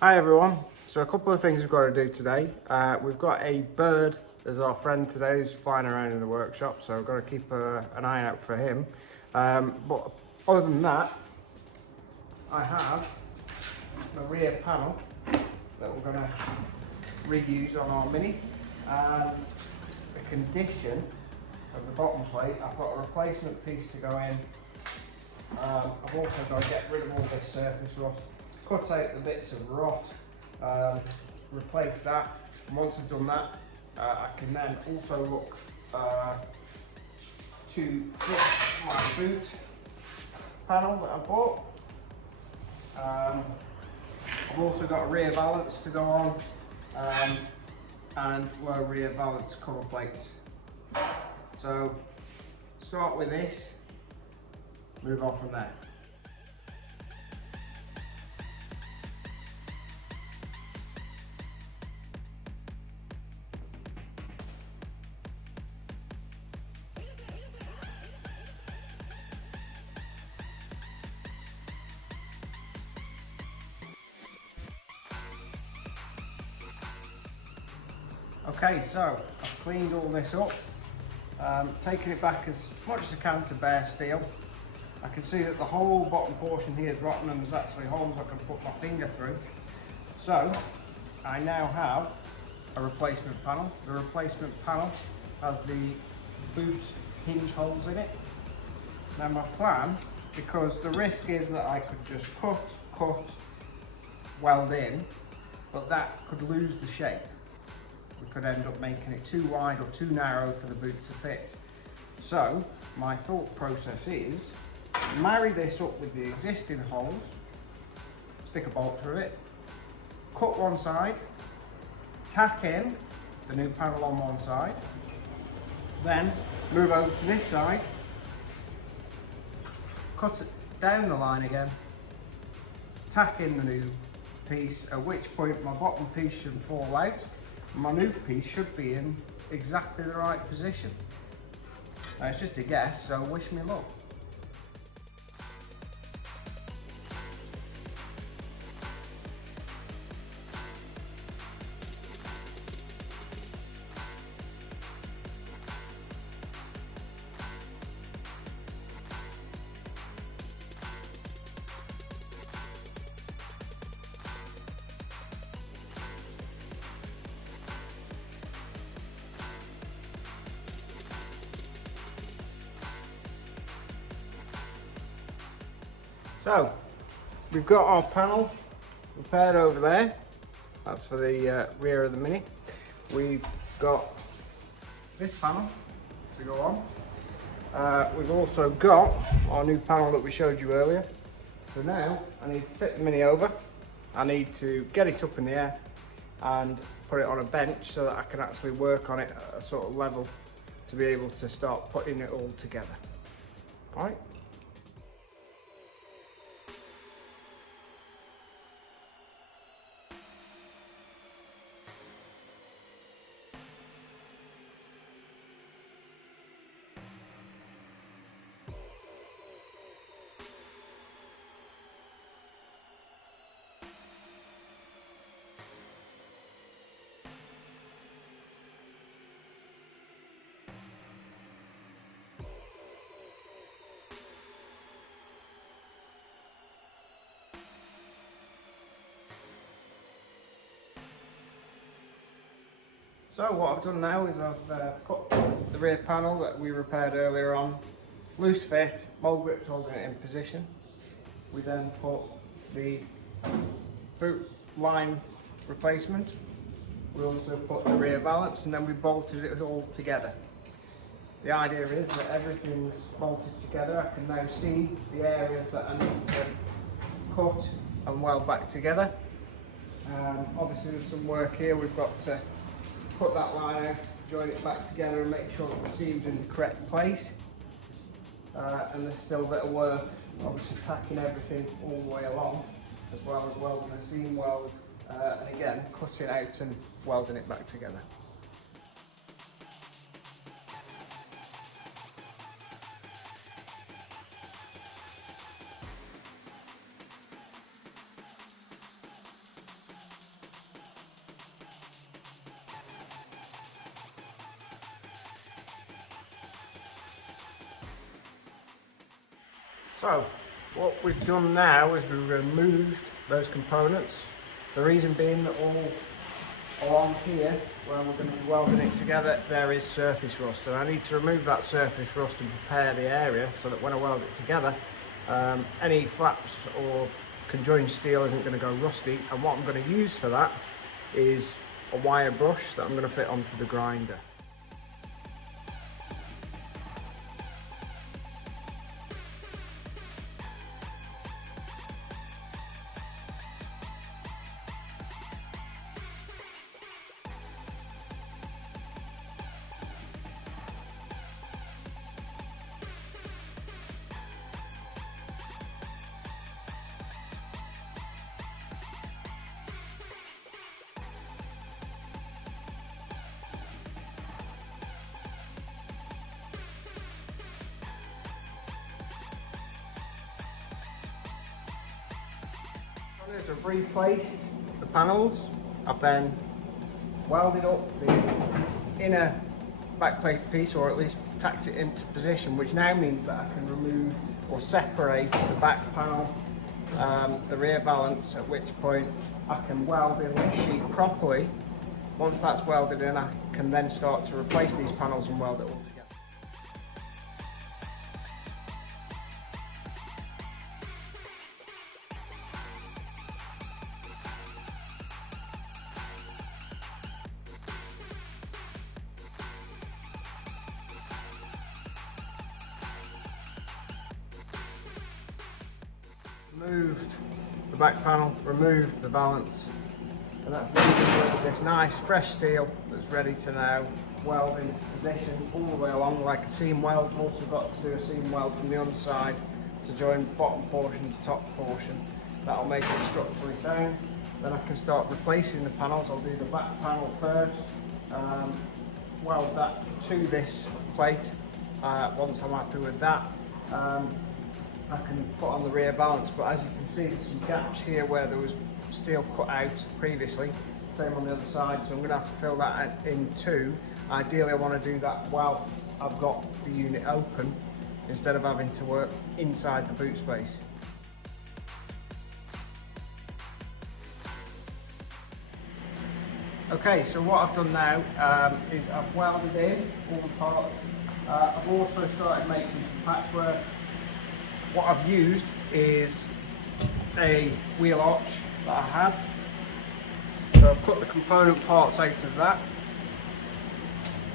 Hi everyone. So a couple of things we've got to do today. We've got a bird as our friend today who's flying around in the workshop, so we've got to keep an eye out for him. But other than that, I have the rear panel that we're going to reuse on our Mini, and the condition of the bottom plate. I've got a replacement piece to go in. I've also got to get rid of all this surface rust, cut out the bits of rot, replace that, and once I've done that, I can then also look to fix my boot panel that I bought. I've also got a rear valance to go on, and low rear valance cover plates. So start with this, move on from there. Okay, so I've cleaned all this up, taking it back as much as I can to bare steel. I can see that the whole bottom portion here is rotten and there's actually holes I can put my finger through. So I now have a replacement panel. The replacement panel has the boot hinge holes in it. Now my plan, because the risk is that I could just cut, weld in, but that could lose the shape. We could end up making it too wide or too narrow for the boot to fit. So my thought process is marry this up with the existing holes, stick a bolt through it, cut one side, tack in the new panel on one side, then move over to this side, cut it down the line again, tack in the new piece, at which point my bottom piece should fall out. My new piece should be in exactly the right position. Now it's just a guess, so wish me luck. So, we've got our panel repaired over there. That's for the rear of the Mini. We've got this panel to go on. We've also got our new panel that we showed you earlier. So now I need to set the Mini over. I need to get it up in the air and put it on a bench so that I can actually work on it at a sort of level to be able to start putting it all together. All right. So what I've done now is I've put the rear panel that we repaired earlier on, loose fit, mold grips holding it in position. We then put the boot line replacement. We also put the rear valance, and then we bolted it all together. The idea is that everything's bolted together. I can now see the areas that I need to cut and weld back together. Obviously there's some work here. We've got to put that line out, join it back together and make sure that the seam's in the correct place. And there's still a bit of work, obviously tacking everything all the way along, as well as welding a seam weld, and again cutting out and welding it back together. So what we've done now is we've removed those components. The reason being that all along here, where we're going to be welding it together, there is surface rust, and I need to remove that surface rust and prepare the area so that when I weld it together, any flaps or conjoined steel isn't going to go rusty. And what I'm going to use for that is a wire brush that I'm going to fit onto the grinder. I've replaced the panels. I've then welded up the inner backplate piece, or at least tacked it into position, which now means that I can remove or separate the back panel, the rear valance, at which point I can weld in this sheet properly. Once that's welded in, I can then start to replace these panels and weld it all together. Removed the back panel, removed the valance, and that's this nice fresh steel that's ready to now weld into position all the way along like a seam weld. I've also got to do a seam weld from the underside to join bottom portion to top portion. That'll make it structurally sound. Then I can start replacing the panels. I'll do the back panel first, weld that to this plate. Once I'm happy with that, I can put on the rear valance, but as you can see, there's some gaps here where there was steel cut out previously. Same on the other side, so I'm going to have to fill that in too. Ideally, I want to do that while I've got the unit open, instead of having to work inside the boot space. Okay, so what I've done now is I've welded in all the parts. I've also started making some patchwork. What I've used is a wheel arch that I had. So I've put the component parts out of that.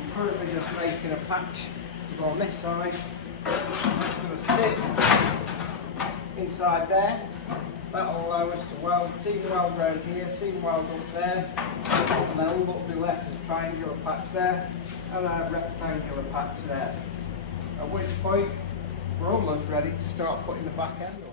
I'm currently just making a patch to go on this side. I'm just going to stick inside there. That'll allow us to weld, seam weld around here, seam weld up there, and then all that will be left is a triangular patch there and a rectangular patch there. At which point we're almost ready to start putting the back end on.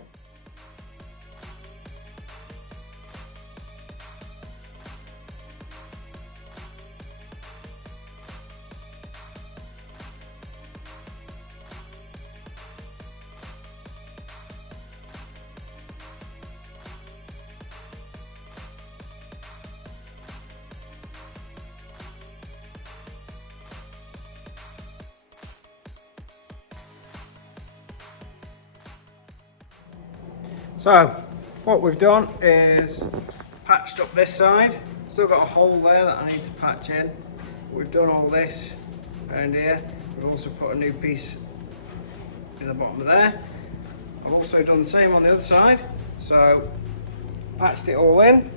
So what we've done is patched up this side. Still got a hole there that I need to patch in. We've done all this around here. We've also put a new piece in the bottom of there. I've also done the same on the other side. So patched it all in.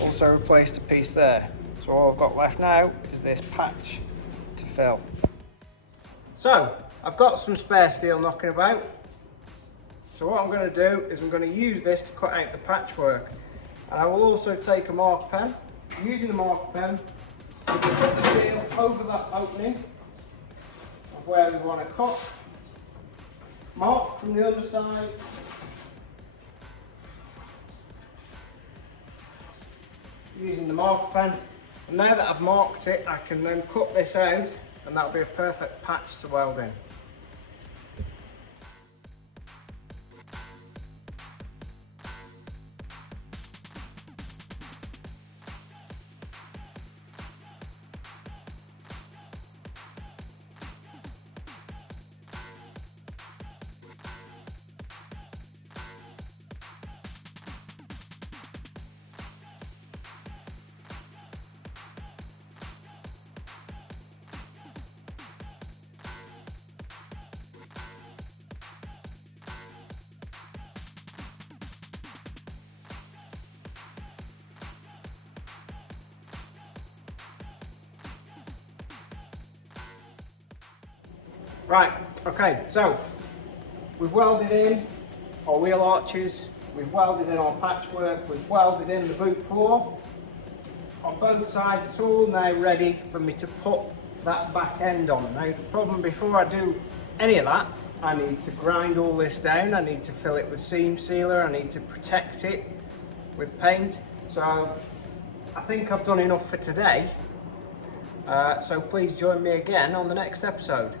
Also replaced a piece there. So all I've got left now is this patch to fill. So I've got some spare steel knocking about. So what I'm going to do is I'm going to use this to cut out the patchwork. And I will also take a mark pen. Using the mark pen, we can put the steel over that opening of where we want to cut. Mark from the other side. Using the mark pen. And now that I've marked it, I can then cut this out, and that'll be a perfect patch to weld in. Right, okay, so we've welded in our wheel arches, we've welded in our patchwork, we've welded in the boot floor. On both sides, it's all now ready for me to put that back end on. Now the problem, before I do any of that, I need to grind all this down, I need to fill it with seam sealer, I need to protect it with paint. So I think I've done enough for today. So please join me again on the next episode.